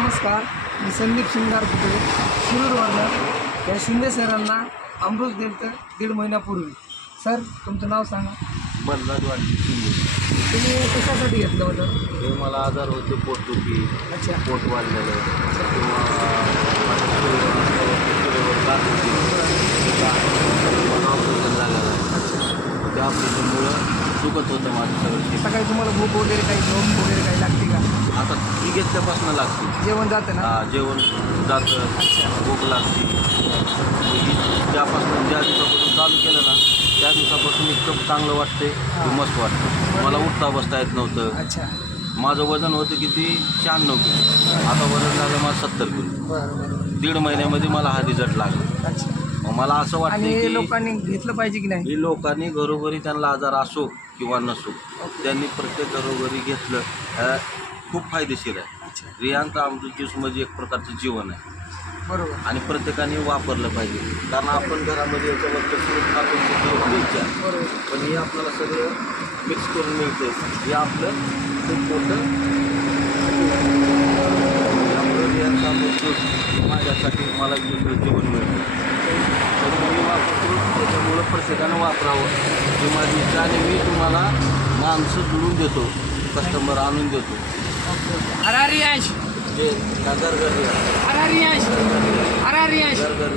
नमस्कार, मी संदीप शिंगार पुतळे शिरूरवरनं या शिंदे सरांना अमृत दिलं तर 1.5 महिन्यापूर्वी. सर तुमचं नाव सांगा. बलराज वाटली शिंदे. तुम्ही कशासाठी घेतलं होतं? हे मला आजार होते पोटदुखी, अच्छा पोट वाढलेलं किंवा शरीरावर गाठ होती, मला ऑपरेशन झालेलं आहे. त्या ऑपरेशनमुळं दुखत होतं माझं सगळं. सकाळी तुम्हाला भूक वगैरे काही झोप वगैरे काही लागते का? आता ती घेतल्यापासून लागते. जेवण जातं ना? जेवण जातं, भूक लागते. त्यापासून ज्या दिवसापासून चालू केलं ना त्या दिवसापासून इतकं चांगलं वाटते की मस्त वाटतं. मला उठता बसता येत नव्हतं. अच्छा माझं वजन होतं किती 96 किलो, आता वजन झालं माझं 70 किलो. बरं बरं. 1.5 महिन्यामध्ये मला हा रिझल्ट लागला. अच्छा मग मला असं वाटतं आणि की लोकांनी घेतलं पाहिजे की नाही? ही लोकांनी घरोघरी त्यांना आजार असो किंवा नसो त्यांनी प्रत्येक घरोघरी घेतलं खूप फायदेशीर आहे. अच्छा रियांचा अमृत ज्यूस म्हणजे एक प्रकारचं जीवन आहे बरोबर आणि प्रत्येकाने वापरलं पाहिजे. कारण आपण घरामध्ये याच्यावर फ्रूट खातो इच्छा, बरोबर. पण हे आपल्याला सगळं मिक्स करून मिळतं. हे आपलं खूप मोठं आपलं रियांचा अमृत ज्यूस माझ्यासाठी मला दुसरं जीवन मिळतं. तर मी वापरतो, त्याच्यामुळं प्रत्येकानं वापरावं ही माझी इच्छा. आणि मी तुम्हाला माणसं जुळून देतो, कस्टमर आणून देतो. अरे रियांश, जे घर अरे रियांश, अरे रियांश. घर